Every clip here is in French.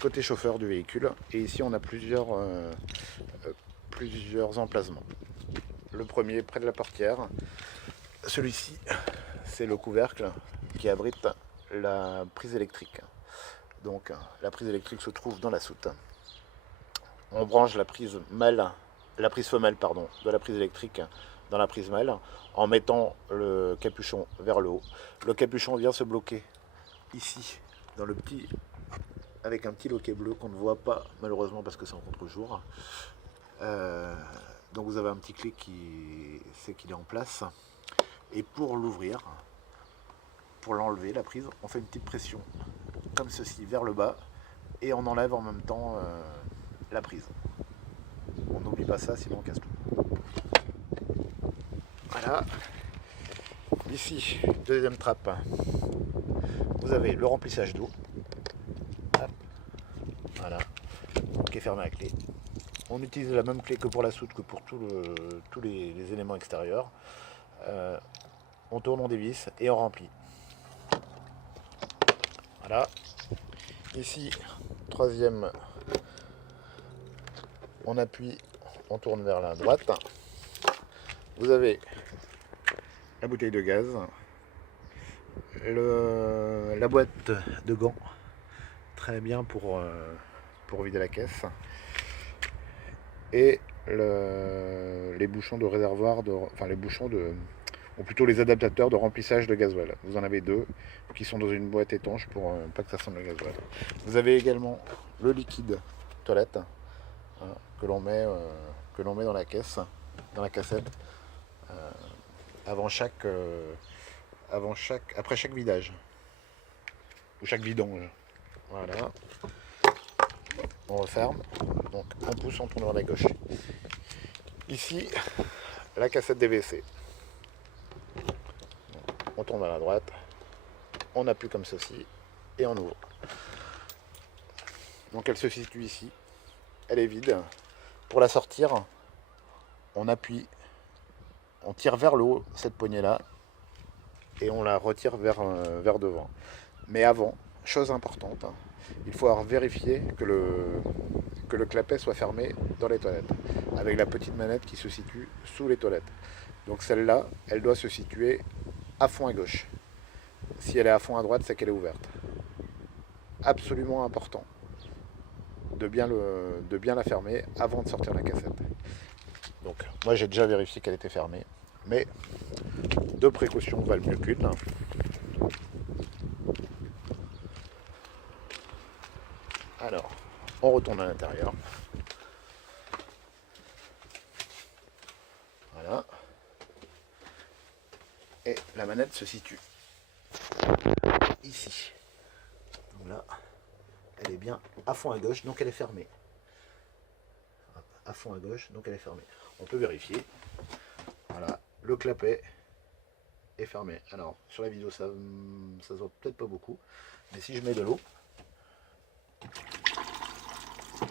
Côté chauffeur du véhicule, et ici on a plusieurs emplacements. Le premier près de la portière, celui-ci c'est le couvercle qui abrite la prise électrique. Donc la prise électrique se trouve dans la soute. On branche la prise femelle de la prise électrique dans la prise mâle en mettant le capuchon vers le haut. Le capuchon vient se bloquer ici dans le petit, avec un petit loquet bleu qu'on ne voit pas malheureusement parce que c'est en contre-jour. Donc vous avez un petit clic qui c'est qu'il est en place. Et pour l'ouvrir, pour l'enlever la prise, on fait une petite pression comme ceci vers le bas et on enlève en même temps la prise. On n'oublie pas ça sinon on casse tout. Voilà. Ici, deuxième trappe, vous avez le remplissage d'eau. Voilà, qui est fermé à clé. On utilise la même clé que pour la soute que pour tous les éléments extérieurs. On tourne, on dévisse et on remplit. Voilà. Ici, troisième, on appuie, on tourne vers la droite. Vous avez la bouteille de gaz, la boîte de gants, très bien pour vider la caisse, et les bouchons de réservoir, ou plutôt les adaptateurs de remplissage de gasoil. Vous en avez deux qui sont dans une boîte étanche pour pas que ça sente le gasoil. Vous avez également le liquide toilette hein, que l'on met dans la caisse, dans la cassette, après chaque vidage ou chaque vidange. Voilà. On referme. Donc on pousse, on tourne vers la gauche. Ici, la cassette des WC. On tourne à la droite, on appuie comme ceci et on ouvre. Donc elle se situe ici, elle est vide. Pour la sortir, on appuie, on tire vers le haut cette poignée là et on la retire vers devant. Mais avant, chose importante, il faut avoir vérifié que le clapet soit fermé dans les toilettes, avec la petite manette qui se situe sous les toilettes. Donc celle-là, elle doit se situer à fond à gauche. Si elle est à fond à droite, c'est qu'elle est ouverte. Absolument important de bien la fermer avant de sortir la cassette. Donc moi j'ai déjà vérifié qu'elle était fermée, mais deux précautions valent mieux qu'une. Alors, on retourne à l'intérieur. Voilà. Et la manette se situe ici. Donc là, elle est bien à fond à gauche, donc elle est fermée. À fond à gauche, donc elle est fermée. On peut vérifier. Voilà, le clapet est fermé. Alors, sur la vidéo, ça se voit peut-être pas beaucoup, mais si je mets de l'eau,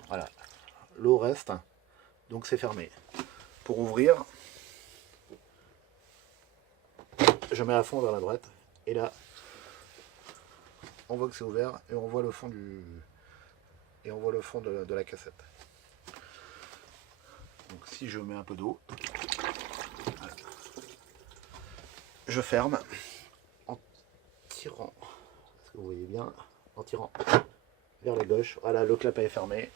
voilà, l'eau reste, donc c'est fermé. Pour ouvrir, je mets à fond vers la droite, et là, on voit que c'est ouvert, et on voit le fond de la cassette. Donc si je mets un peu d'eau, voilà, je ferme en tirant, est-ce que vous voyez bien, en tirant vers la gauche. Voilà, le clapet est fermé.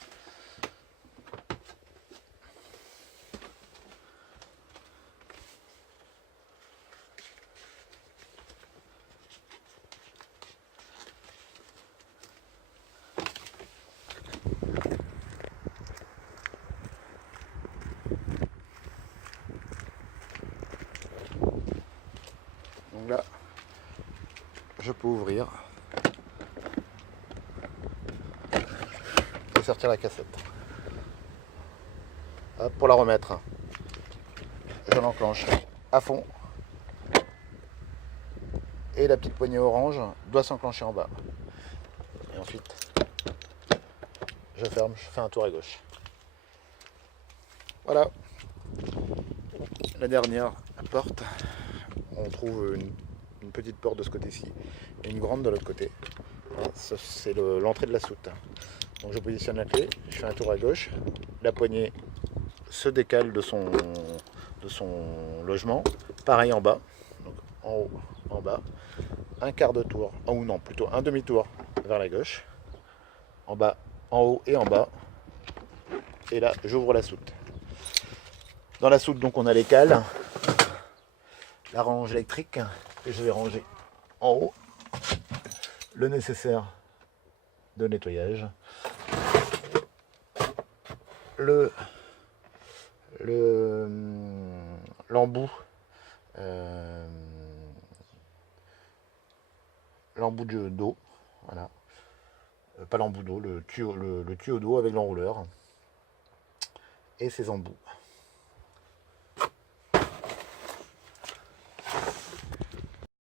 Donc là, je peux ouvrir et sortir la cassette. Hop, pour la remettre, je l'enclenche à fond et la petite poignée orange doit s'enclencher en bas. Et ensuite, je ferme, je fais un tour à gauche. Voilà. La dernière porte, on trouve une petite porte de ce côté-ci et une grande de l'autre côté. Voilà, c'est l'entrée de la soute. Donc je positionne la clé, je fais un tour à gauche, la poignée se décale de son logement, pareil en bas, donc en haut, en bas, un quart de tour, ou non, plutôt un demi-tour vers la gauche, en bas, en haut et en bas, et là j'ouvre la soute. Dans la soute donc on a les cales, la range électrique que je vais ranger en haut, le nécessaire de nettoyage, l'embout euh, l'embout d'eau, voilà. Pas l'embout d'eau, le tuyau d'eau avec l'enrouleur et ses embouts.